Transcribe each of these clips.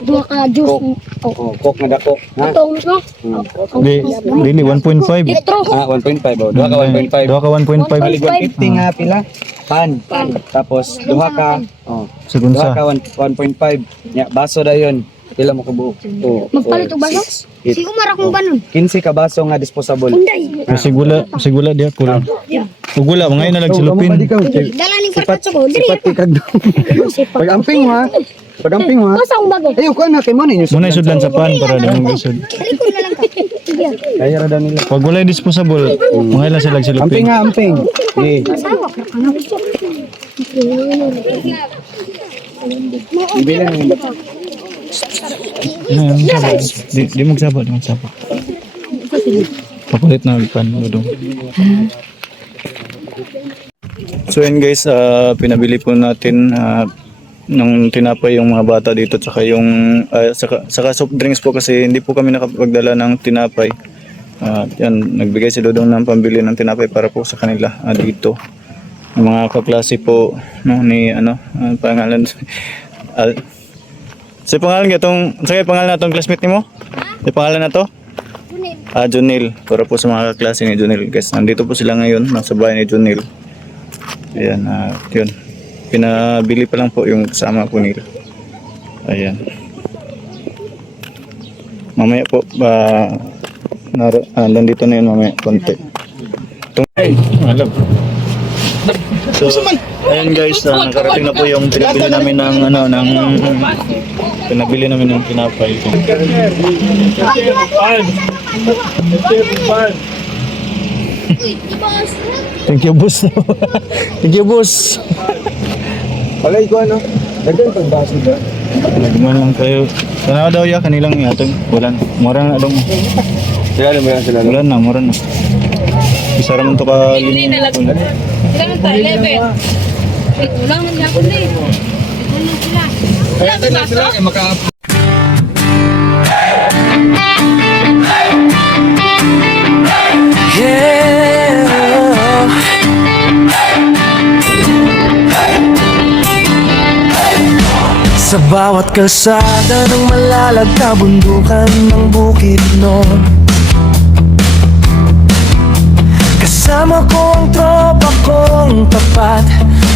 Dua ka juice. Oh, coke na dako. Ha? Itong no? Dili 1.5. Litro. 1.5 oh. Duha ka 1.5. Duha ka 1.5. Balik 150 nga pila. Pan. Tapos duha ka Segun duha sa. ka 1.5. Nya baso da yon. Pila mo kabuok? Magpalit og baso? Si Umar akong banon. 15 ka baso nga disposable. Unday. Sigula di ako lang. Ug wala mga na nagsilupin. Dala ning kartatso ko. Diri. Sipat kag Pag-amping mo ha. Pag-amping mo ha. Basta akong bago. Ayo ko na kay mo ninyo. Muna isudlan sa pan para di mo isud. Likod na lang ka. Sige. Kaya ra daw nila. Pag wala disposable, mga ilan sila Amping silupin. nga amping. Eh, Sawa ka na. bibili na yung Di magsabot, di magsabot. Pakulit na pan udong. So yun guys, pinabili po natin ng tinapay yung mga bata dito, tsaka yung saka soft drinks po kasi hindi po kami nakapagdala ng tinapay. Yan, nagbigay si Dodong ng pambili ng tinapay para po sa kanila dito. Ang mga kaklase po no, ni pangalan sa pangalan na itong classmate ni mo? Sa pangalan na to? Junil. Para po sa mga kaklase ni Junil guys. Nandito po sila ngayon, nasa bahay ni Junil. Ayan, yun. Pinabili pa lang po yung kasama po nila. Ayan. Mamaya po, nandito na yun mamaya, konti. Alam. So, ayan guys, nakarating na po yung pinabili namin ng tinapay. Thank you, boss. Thank you, boss. Palay ko ano. Dagdag pag baso ba? Nagman lang kayo. Tanawa daw ya, kanilang yatag. Wala na. Mura na daw mo. Sila mo yan sila. Wala na, mura na. Isa raman to ka Hindi na lang. Sila man tayo, 11. Ulang man ako na eh. Ulang sila. Wala ba Sila ay maka Sa bawat kalsada ng malalag kabundukan ng bukid noon, kasama ko ang tropa kong tapat.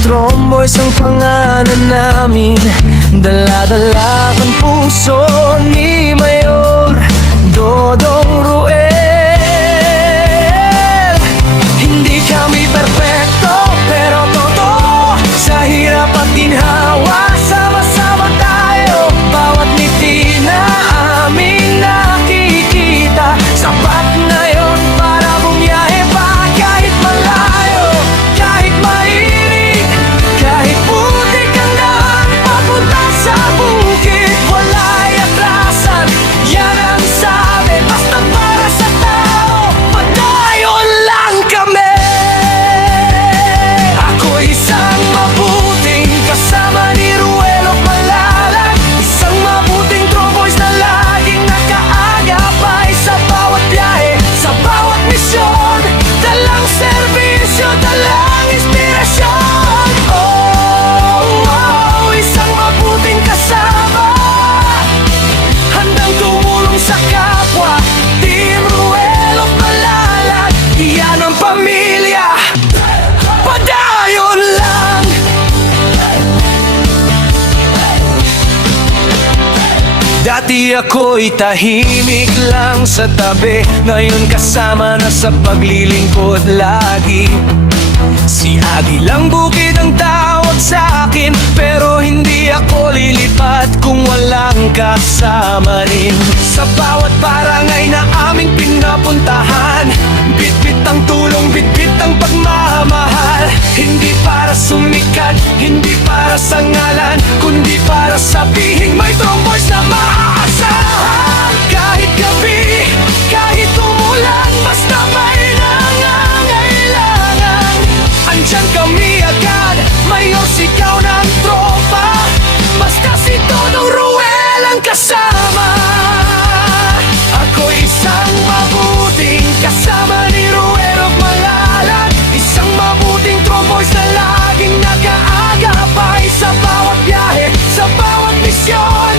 Tromboys ang pangalan namin, dala-dala ang puso ni Mayor Dodong Ruel. Hindi kami perfecto pero totoo, sa hirap at ginhawa sama-sama tayo. Bawat ngiti na aming nakikita, sapat na yon para bumiyahe pa. Kahit malayo, kahit mainit, kahit putik ang daan papunta sa bukid, wala'y atrasan, yan ang sabi. Basta para sa tao, padayon lang kami. Ako'y isang mabuting kasama ni Ruelo Malalag, isang mabuting tromboys na laging nakaagapay sa bawat biyahe, sa bawat misyon. Dalang serbisyo, dalang inspirasyon. Isang mabuting kasama, handang tumulong sa kapwa. Team Ruelo Malalag, iyan ang pamilya. Padayon lang. Dati ako'y tahimik lang sa tabi, ngayon kasama na sa paglilingkod lagi. Si Agilang Bukid ang tawag sa akin, pero hindi ako lilipat kung walang kasama rin. Sa bawat barangay na aming pinapuntahan, bitbit ang tulong, bitbit ang pagmamahal. Hindi para sumikat, hindi para sa ngalan, kundi para sabihin may tromboys na maaasahan. Kahit gabi, kahit umulan, basta may nangangailangan, andyan kami agad, mayor sigaw ng tropa. Basta si Dodong Ruel ang kasama. Ako isang mabuting kasama ni Ruel Malalag, isang mabuting tromboys na laging nakaagapay sa bawat biyahe, sa bawat misyon.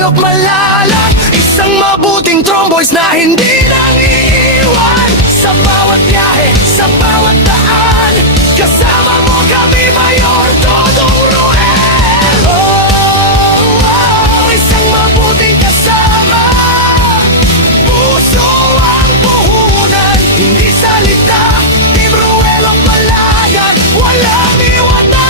Ruel at Malalag, isang mabuting tromboys na hindi nang iiwan. Sa bawat biyahe, sa bawat daan, kasama mo kami, Mayor Dodong Ruel. Isang mabuting kasama, puso ang puhunan, hindi salita. Team Ruel at Malalag, walang iwanan.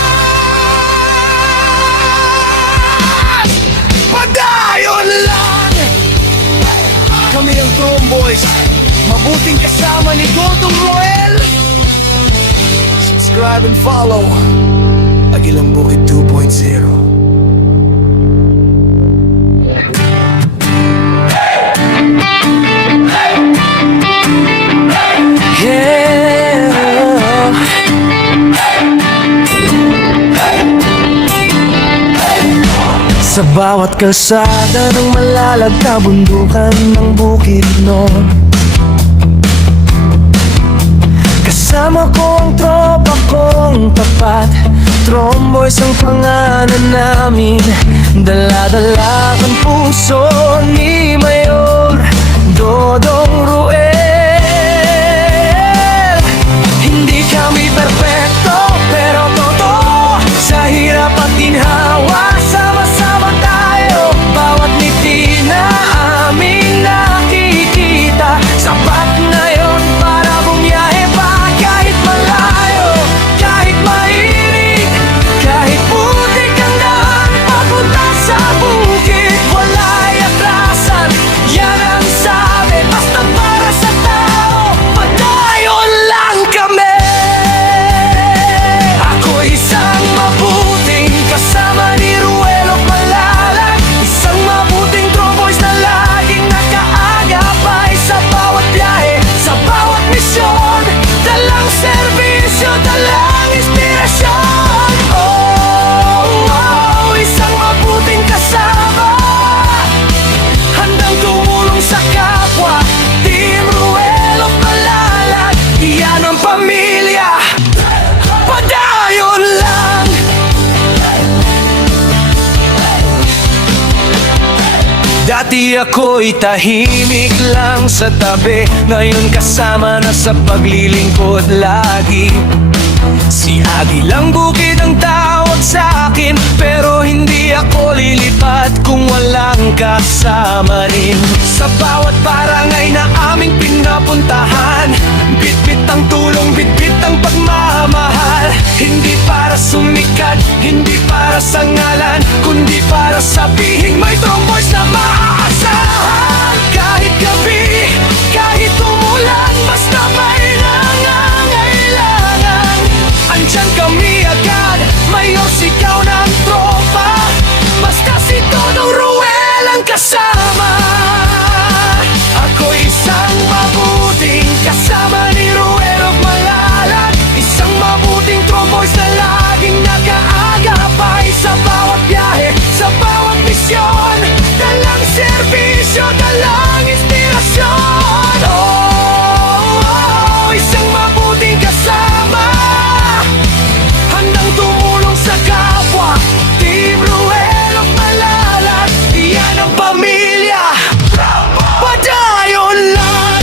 Padayon lang, kami ang Tromboys, mabuting kasama ni Dodong Ruel. Subscribe and follow Agilang Bukid 2.0. Sa bawat kalsada ng Malalag, kabundukan ng Bukidnon, kasama ko ang tropa kong tapat. Tromboys ang pangalan namin, dala-dala ang puso ni Mayor Dodong Ruel. Hindi kami perpekto, pero totoo, sa hirap at ginhawa, sama-sama tayo. Bawat ngiti na aming nakikita, sapat na yon para bumiyahe pa. Kahit malayo, kahit mainit, kahit putik ang daan papunta sa bukid, wala'y atrasan, yan ang sabi. Basta para sa tao, padayon lang kami. Ako isang mabuting kasama ni Ruel at Malalag, isang mabuting Tromboys na laging nakaagapay sa bawat biyahe, sa bawat misyon. Dalang serbisyo, dalang inspirasyon. Isang mabuting kasama, handang tumulong sa kapwa. Team Ruel at Malalag, iyan ang pamilya. Padayon lang. Dati ako'y tahimik lang sa tabi, ngayon kasama na sa paglilingkod lagi. Si Agilang Bukid ang tawag sa akin, pero hindi ako lilipat kung walang kasama rin. Sa bawat barangay na aming pinapuntahan, bitbit ang tulong, bitbit ang pagmamahal. Hindi para sumikat, hindi para sa ngalan, kundi para sabihin may Tromboys na maaasahan. Kahit gabi, kahit umulan, basta may nangangailangan, andyan kami agad, Mayor sigaw ng tropa. Basta si Dodong Ruel ang kasama. Ako isang mabuting kasama ni Ruel at Malalag, isang mabuting Tromboys na laging nakaagapay sa bawat biyahe, sa bawat misyon. Dalang serbisyo, dalang inspirasyon. Isang mabuting kasama, handang tumulong sa kapwa. Team Ruel at Malalag, iyan ang pamilya. Padayon lang.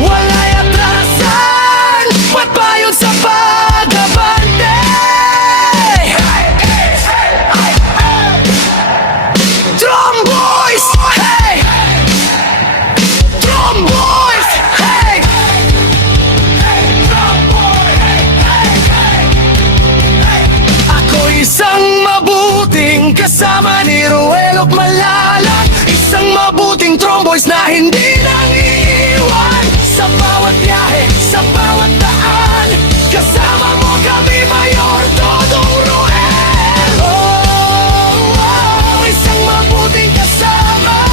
Wala'y atrasan, magpayon sa pag-abante. Tromboys, hey! Tromboys, hey! Ako isang mabuting kasama ni Ruel at Malalag, isang mabuting Tromboys na hindi nang iiwan. Sa bawat biyahe, sa bawat daan, kasama mo kami, Mayor Dodong Ruel. Isang mabuting kasama,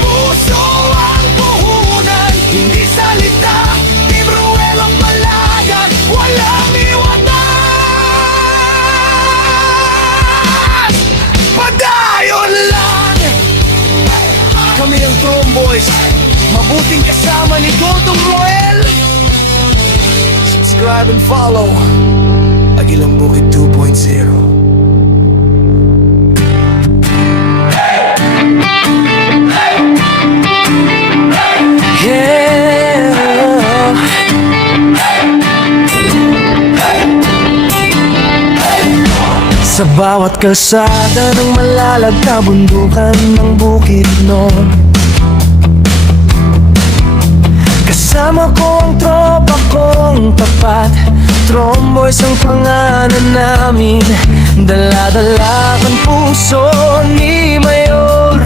puso ang puhunan, hindi salita. Team Ruel at Malalag, walang iwanan. Padayon lang, kami ang Tromboys. Gotong Roel. Subscribe and follow Agilang Bukid 2.0. Sa bawat kalsada ng malalag kabundukan ng Bukidnon, kasama ko ang tropa kong tapat. Tromboys ang pangalan namin, dala-dala ang puso ni Mayor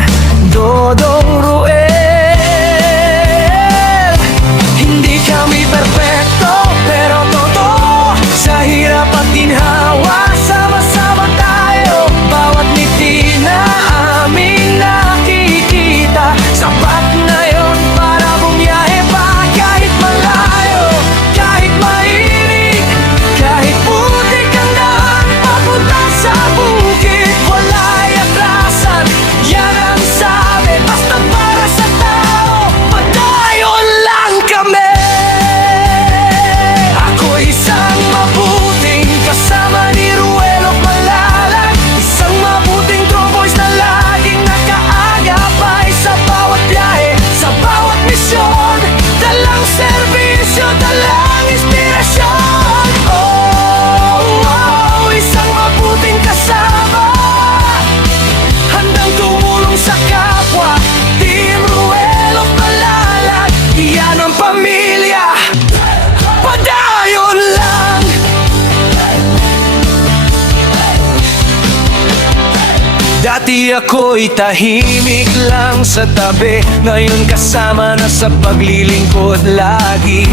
Dodong Ruel. Hindi kami perfecto pero totoo, sa hirap at ginhawa sama-sama tayo. Bawat ngiti na aming nakikita, sapat na yon para bumiyahe pa. Kahit malayo, kahit mainit, kahit putik ang daan papunta sa bukid, wala'y atrasan, yan ang sabi. Basta para sa tao, padayon lang kami. Ako isang mabuting kasama ni Ruel of Malalag, isang mabuting tromboys na laging nakaagapay sa bawat biyahe, sa bawat misyon. Dalang serbisyo, dalang inspirasyon. Oh, oh, isang mabuting kasama, handang tumulong sa kapwa. Team Ruel of Malalag, iyan ang pamilya. Padayon lang. Dati ako'y tahimik lang sa tabi, ngayon kasama na sa paglilingkod lagi.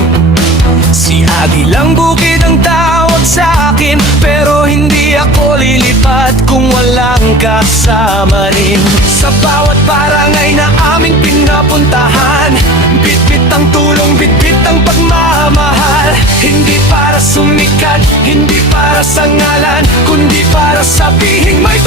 Si Agilang Bukid ang tawag sa akin, pero hindi ako lilipat kung walang kasama rin. Sa bawat barangay na aming pinapuntahan, bitbit ang tulong, bitbit ang pagmamahal. Hindi para sumikat, hindi para sa ngalan, kundi para sabihin may